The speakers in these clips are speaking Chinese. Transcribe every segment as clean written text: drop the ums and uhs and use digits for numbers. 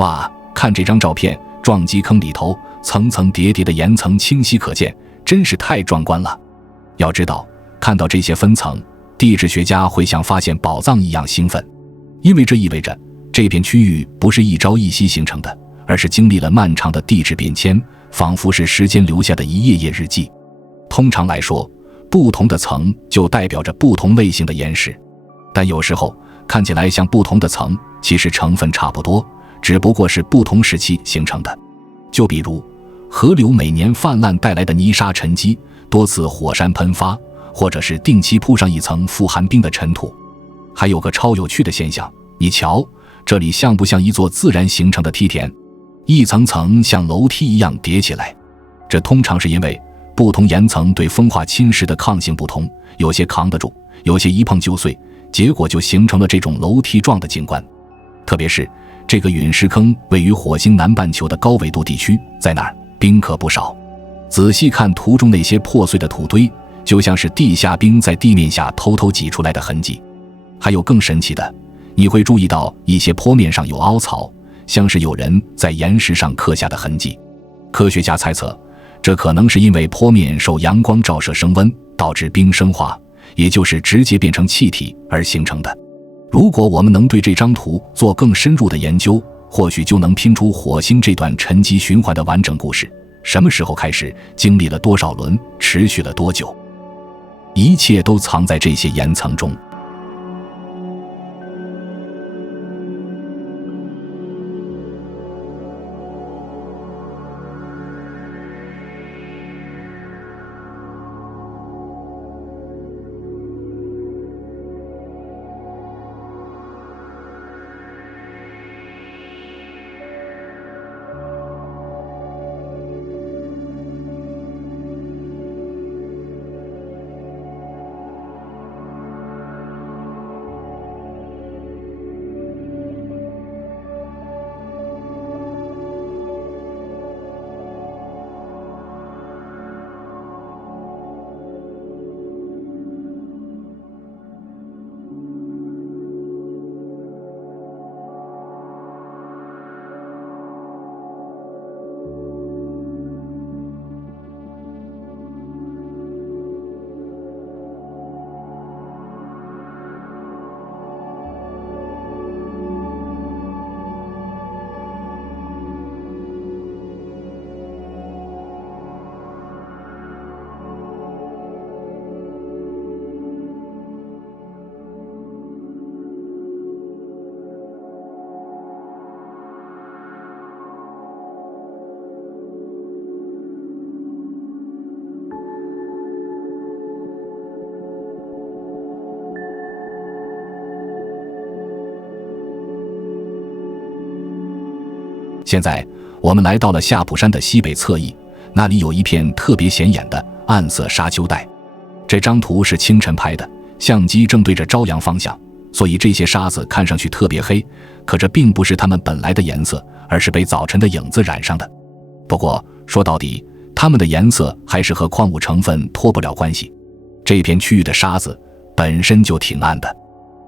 哇，看这张照片，撞击坑里头层层叠叠的岩层清晰可见，真是太壮观了。要知道，看到这些分层，地质学家会像发现宝藏一样兴奋，因为这意味着这片区域不是一朝一夕形成的，而是经历了漫长的地质变迁，仿佛是时间留下的一页页日记。通常来说，不同的层就代表着不同类型的岩石，但有时候看起来像不同的层，其实成分差不多，只不过是不同时期形成的。就比如河流每年泛滥带来的泥沙沉积，多次火山喷发，或者是定期铺上一层富含冰的尘土。还有个超有趣的现象，你瞧，这里像不像一座自然形成的梯田，一层层像楼梯一样叠起来？这通常是因为不同岩层对风化侵蚀的抗性不同，有些扛得住，有些一碰就碎，结果就形成了这种楼梯状的景观。特别是这个陨石坑位于火星南半球的高纬度地区，在那儿冰可不少。仔细看图中那些破碎的土堆，就像是地下冰在地面下偷偷挤出来的痕迹。还有更神奇的，你会注意到一些坡面上有凹槽，像是有人在岩石上刻下的痕迹。科学家猜测，这可能是因为坡面受阳光照射升温，导致冰升华，也就是直接变成气体而形成的。如果我们能对这张图做更深入的研究，或许就能拼出火星这段沉积循环的完整故事。什么时候开始，经历了多少轮，持续了多久，一切都藏在这些岩层中。现在我们来到了夏普山的西北侧翼，那里有一片特别显眼的暗色沙丘带。这张图是清晨拍的，相机正对着朝阳方向，所以这些沙子看上去特别黑，可这并不是它们本来的颜色，而是被早晨的影子染上的。不过说到底，它们的颜色还是和矿物成分脱不了关系。这片区域的沙子本身就挺暗的。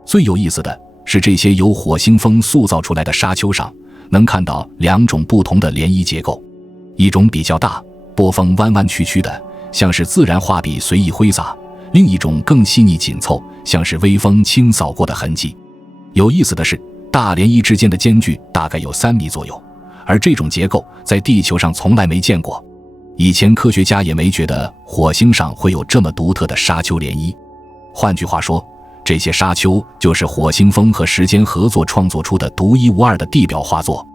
最有意思的是，这些由火星风塑造出来的沙丘上能看到两种不同的涟漪结构，一种比较大，波峰弯弯曲曲的，像是自然画笔随意挥洒；另一种更细腻紧凑，像是微风轻扫过的痕迹。有意思的是，大涟漪之间的间距大概有3米左右，而这种结构在地球上从来没见过。以前科学家也没觉得火星上会有这么独特的沙丘涟漪。换句话说，这些沙丘就是火星风和时间合作创作出的独一无二的地表画作。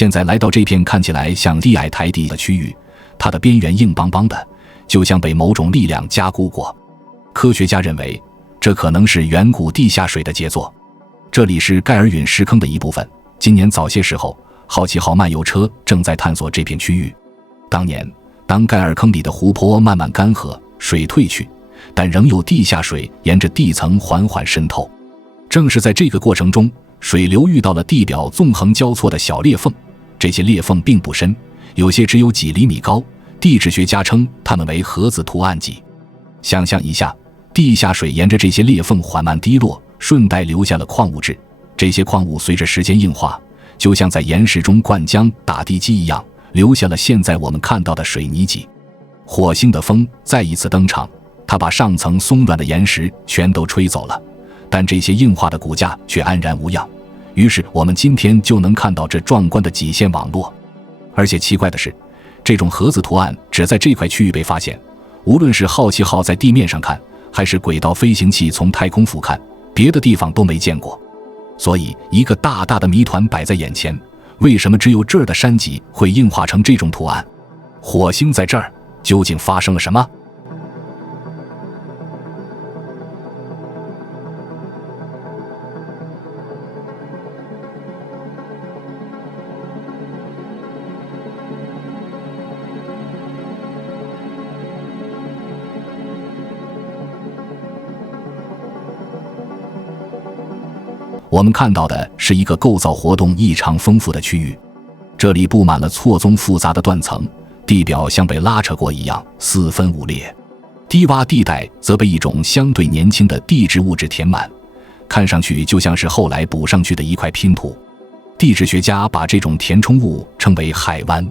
现在来到这片看起来像低矮台地的区域，它的边缘硬邦邦的，就像被某种力量加固过。科学家认为，这可能是远古地下水的杰作。这里是盖尔陨石坑的一部分。今年早些时候，好奇号漫游车正在探索这片区域。当年，当盖尔坑里的湖泊慢慢干涸，水退去，但仍有地下水沿着地层缓缓渗透。正是在这个过程中，水流遇到了地表纵横交错的小裂缝，这些裂缝并不深，有些只有几厘米高，地质学家称它们为盒子图案脊。想象一下，地下水沿着这些裂缝缓慢滴落，顺带留下了矿物质。这些矿物随着时间硬化，就像在岩石中灌浆打地基一样，留下了现在我们看到的水泥脊。火星的风再一次登场，它把上层松软的岩石全都吹走了，但这些硬化的骨架却安然无恙。于是我们今天就能看到这壮观的脊线网络。而且奇怪的是，这种盒子图案只在这块区域被发现，无论是好奇号在地面上看，还是轨道飞行器从太空俯瞰，别的地方都没见过。所以一个大大的谜团摆在眼前，为什么只有这儿的山脊会硬化成这种图案？火星在这儿究竟发生了什么？我们看到的是一个构造活动异常丰富的区域，这里布满了错综复杂的断层，地表像被拉扯过一样四分五裂。低洼地带则被一种相对年轻的地质物质填满，看上去就像是后来补上去的一块拼图。地质学家把这种填充物称为海湾。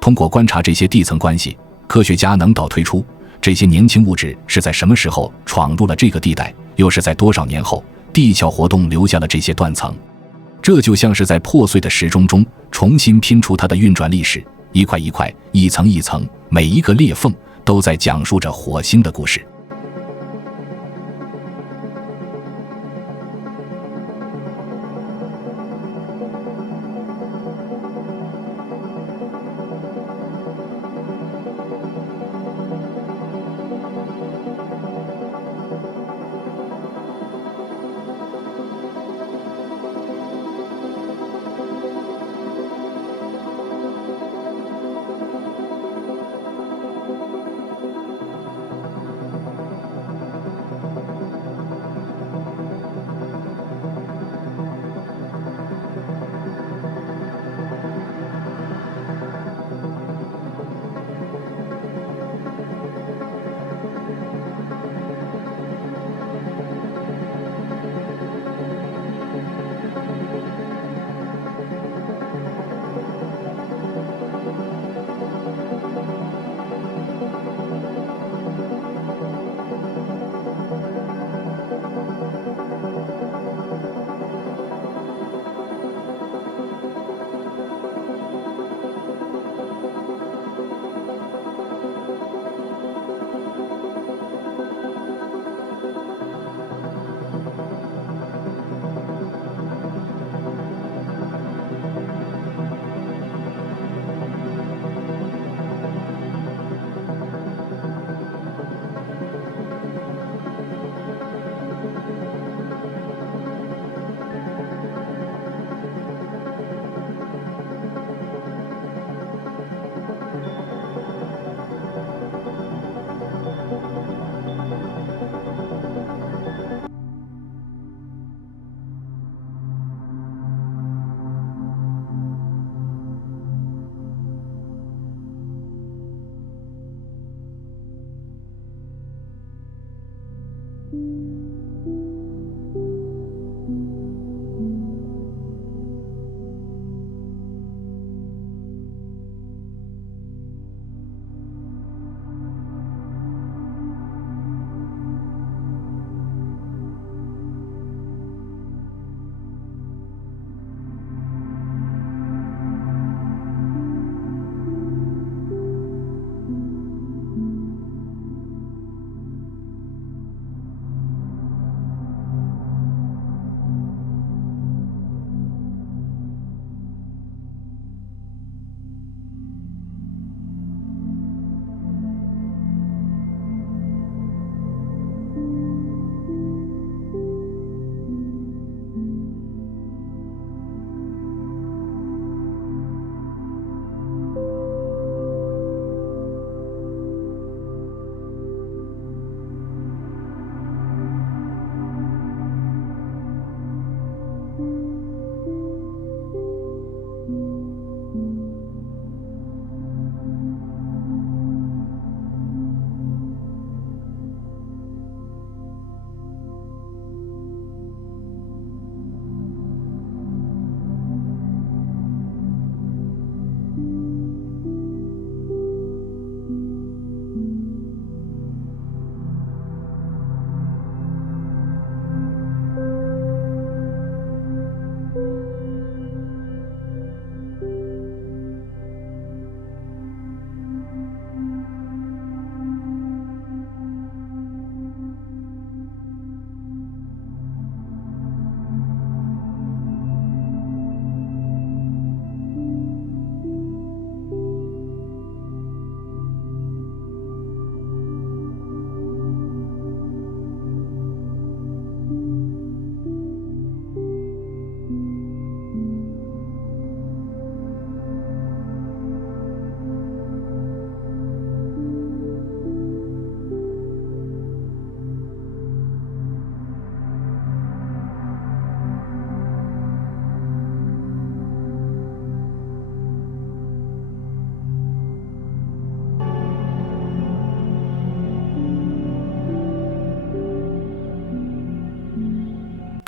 通过观察这些地层关系，科学家能导推出这些年轻物质是在什么时候闯入了这个地带，又是在多少年后地壳活动留下了这些断层。这就像是在破碎的时钟中重新拼出它的运转历史，一块一块，一层一层，每一个裂缝都在讲述着火星的故事。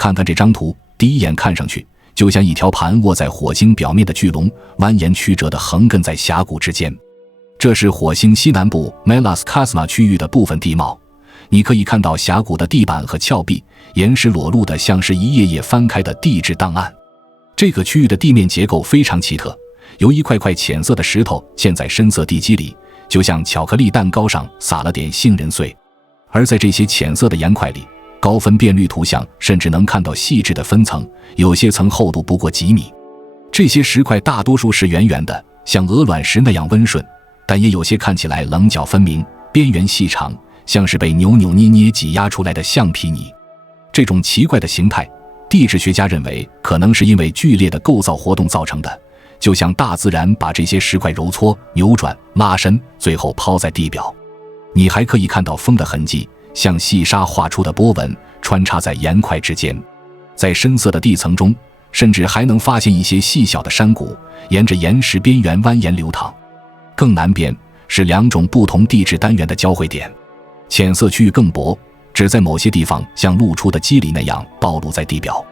看看这张图，第一眼看上去就像一条盘卧在火星表面的巨龙，蜿蜒曲折地横亘在峡谷之间。这是火星西南部 Melas Chasma 区域的部分地貌，你可以看到峡谷的地板和峭壁，岩石裸露的像是一页页翻开的地质档案。这个区域的地面结构非常奇特，由一块块浅色的石头嵌在深色地基里，就像巧克力蛋糕上撒了点杏仁碎。而在这些浅色的岩块里，高分辨率图像甚至能看到细致的分层，有些层厚度不过几米。这些石块大多数是圆圆的，像鹅卵石那样温顺，但也有些看起来棱角分明，边缘细长，像是被扭扭捏捏挤压出来的橡皮泥。这种奇怪的形态，地质学家认为可能是因为剧烈的构造活动造成的，就像大自然把这些石块揉搓、扭转、拉伸，最后抛在地表。你还可以看到风的痕迹，像细沙画出的波纹穿插在岩块之间。在深色的地层中，甚至还能发现一些细小的山谷，沿着岩石边缘蜿蜒流淌。更南边是两种不同地质单元的交汇点，浅色区域更薄，只在某些地方像露出的肌理那样暴露在地表，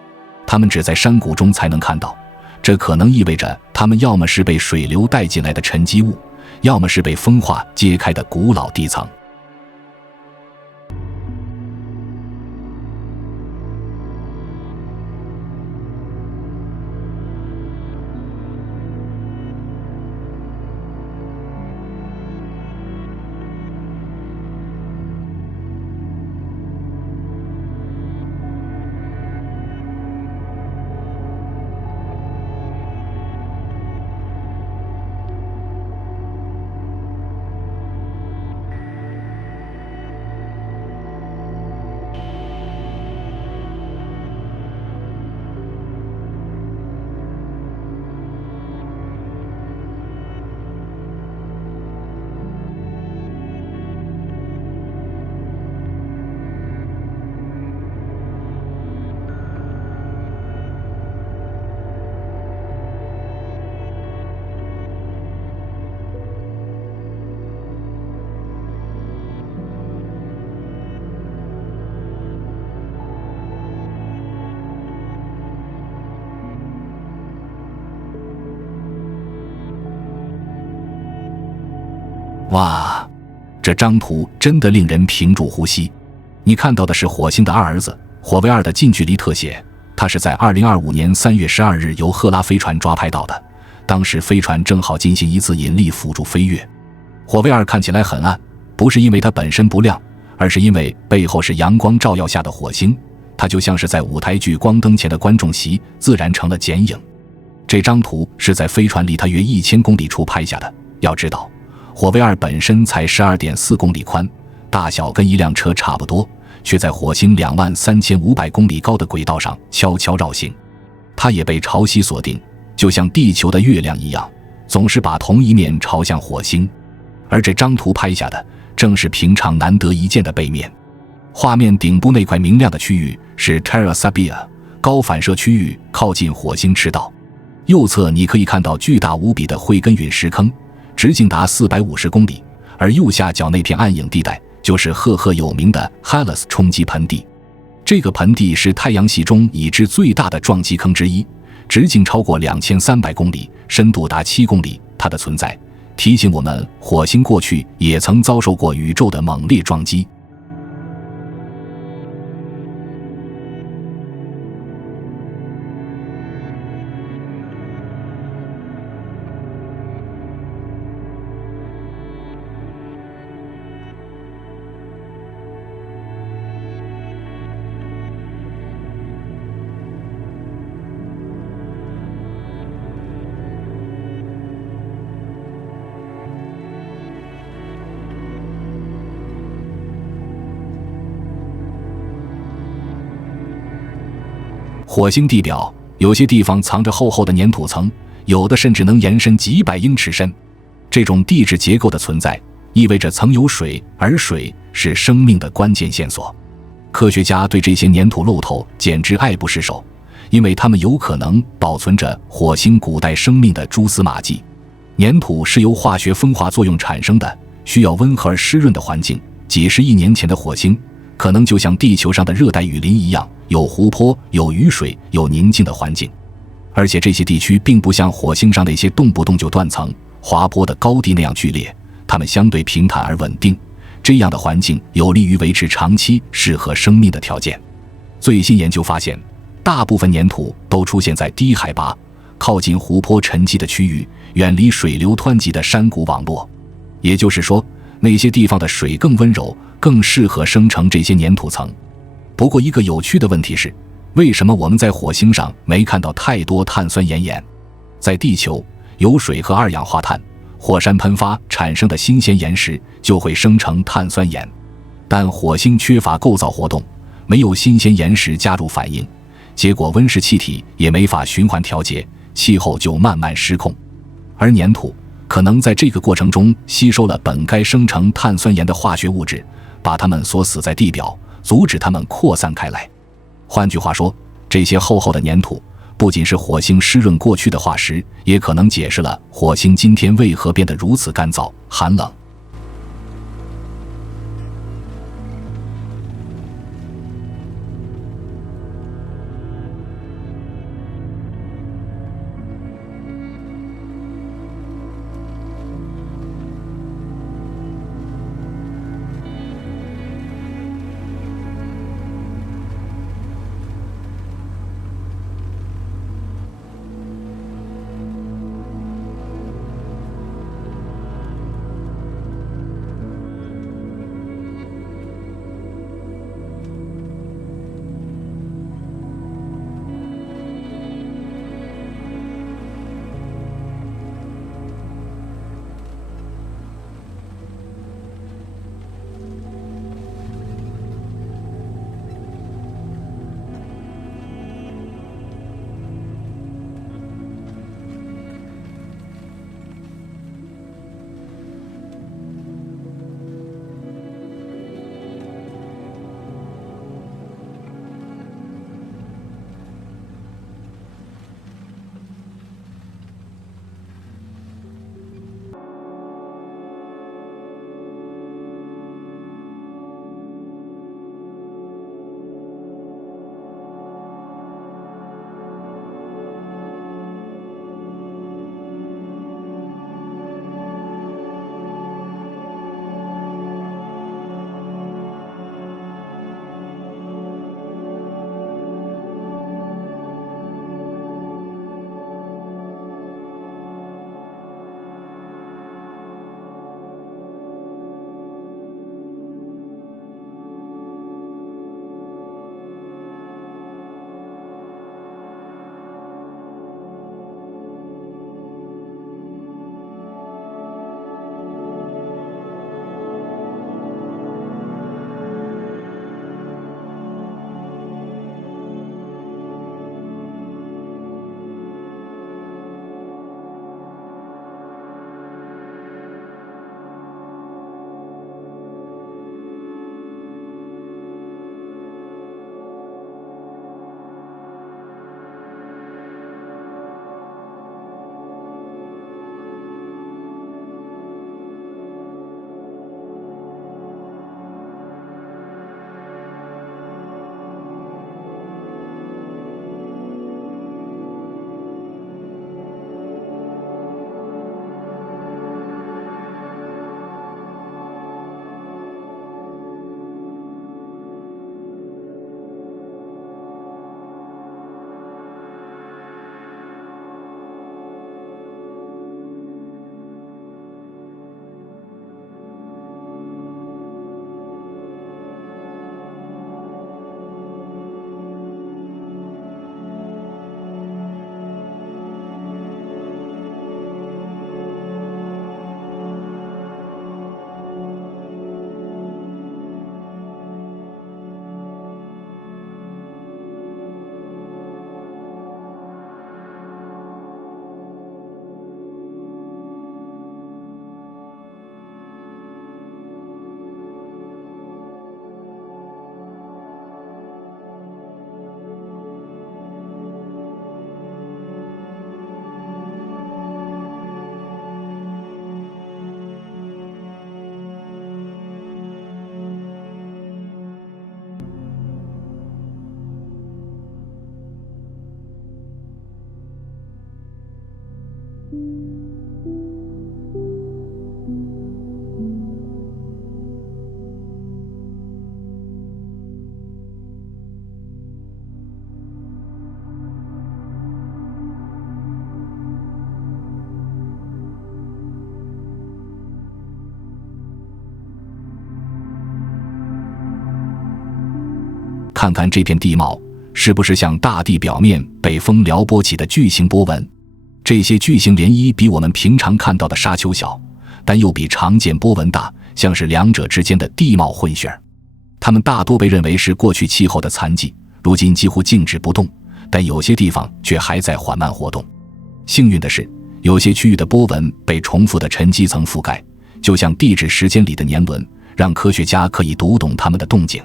它们只在山谷中才能看到。这可能意味着它们要么是被水流带进来的沉积物，要么是被风化揭开的古老地层。哇，这张图真的令人屏住呼吸。你看到的是火星的二儿子火卫2的近距离特写，它是在2025年3月12日由赫拉飞船抓拍到的，当时飞船正好进行一次引力辅助飞跃。火卫2看起来很暗，不是因为它本身不亮，而是因为背后是阳光照耀下的火星，它就像是在舞台剧光灯前的观众席，自然成了剪影。这张图是在飞船离它约1000公里处拍下的，要知道火卫2本身才 12.4 公里宽，大小跟一辆车差不多，却在火星23500公里高的轨道上悄悄绕行。它也被潮汐锁定，就像地球的月亮一样，总是把同一面朝向火星。而这张图拍下的正是平常难得一见的背面。画面顶部那块明亮的区域是 Terra Sabia 高反射区域，靠近火星赤道。右侧你可以看到巨大无比的慧根陨石坑，直径达450公里，而右下角那片暗影地带就是赫赫有名的 Hallas 冲击盆地。这个盆地是太阳系中已知最大的撞击坑之一，直径超过2300公里，深度达7公里。它的存在提醒我们，火星过去也曾遭受过宇宙的猛烈撞击。火星地表有些地方藏着厚厚的粘土层，有的甚至能延伸几百英尺深。这种地质结构的存在意味着曾有水，而水是生命的关键线索。科学家对这些粘土漏头简直爱不释手，因为它们有可能保存着火星古代生命的蛛丝马迹。粘土是由化学风化作用产生的，需要温和而湿润的环境。几十亿年前的火星可能就像地球上的热带雨林一样，有湖泊，有雨水，有宁静的环境。而且这些地区并不像火星上那些动不动就断层、滑坡的高地那样剧烈，它们相对平坦而稳定。这样的环境有利于维持长期适合生命的条件。最新研究发现，大部分粘土都出现在低海拔、靠近湖泊沉积的区域，远离水流湍急的山谷网络。也就是说，那些地方的水更温柔，更适合生成这些粘土层。不过一个有趣的问题是，为什么我们在火星上没看到太多碳酸盐盐？在地球，有水和二氧化碳，火山喷发产生的新鲜岩石就会生成碳酸盐。但火星缺乏构造活动，没有新鲜岩石加入反应，结果温室气体也没法循环调节，气候就慢慢失控。而粘土可能在这个过程中吸收了本该生成碳酸盐的化学物质，把它们锁死在地表，阻止它们扩散开来。换句话说，这些厚厚的粘土不仅是火星湿润过去的化石，也可能解释了火星今天为何变得如此干燥、寒冷。看看这片地貌是不是像大地表面被风撩拨起的巨型波纹。这些巨型涟漪比我们平常看到的沙丘小，但又比常见波纹大，像是两者之间的地貌混血。它们大多被认为是过去气候的残迹，如今几乎静止不动，但有些地方却还在缓慢活动。幸运的是，有些区域的波纹被重复的沉积层覆盖，就像地质时间里的年轮，让科学家可以读懂它们的动静。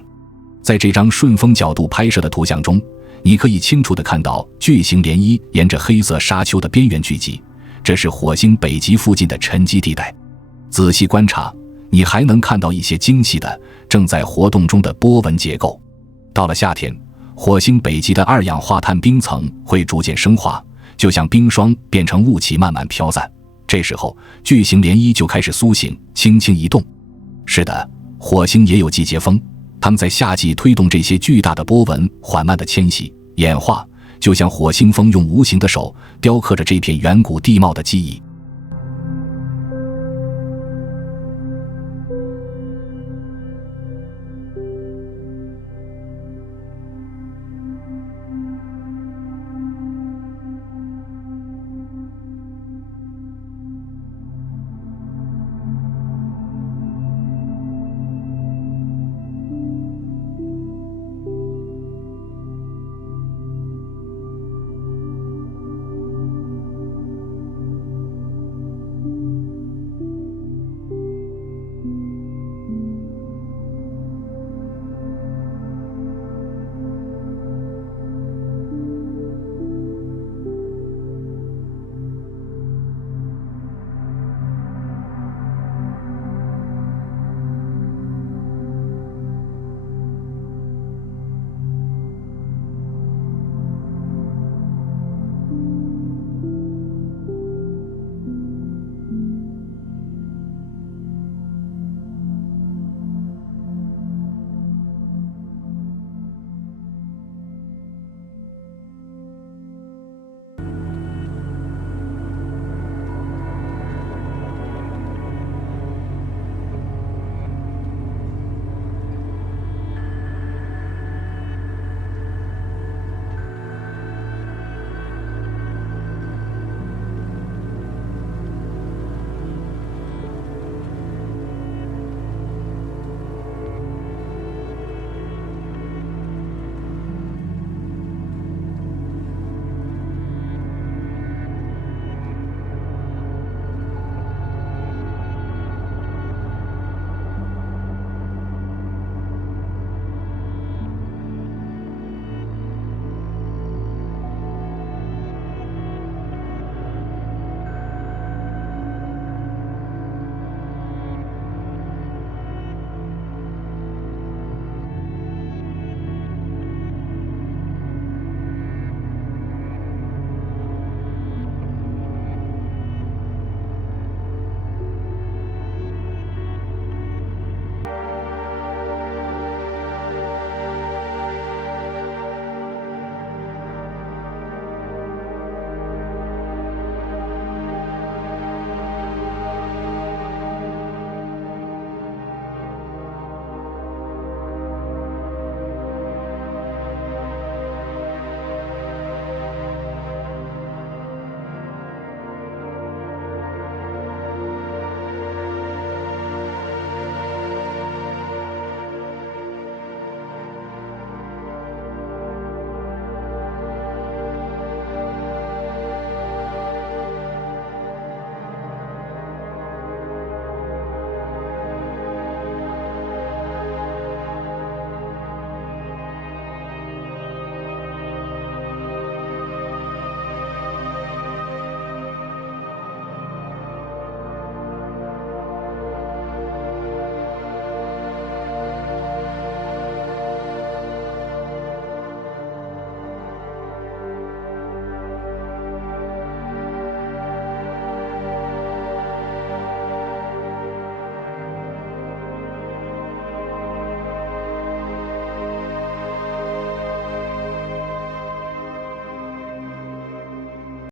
在这张顺风角度拍摄的图像中，你可以清楚地看到巨型涟漪沿着黑色沙丘的边缘聚集，这是火星北极附近的沉积地带。仔细观察，你还能看到一些精细的正在活动中的波纹结构。到了夏天，火星北极的二氧化碳冰层会逐渐升华，就像冰霜变成雾气慢慢飘散，这时候巨型涟漪就开始苏醒，轻轻移动。是的，火星也有季节风，它们在夏季推动这些巨大的波纹缓慢地迁徙演化，就像火星风用无形的手雕刻着这片远古地貌的记忆。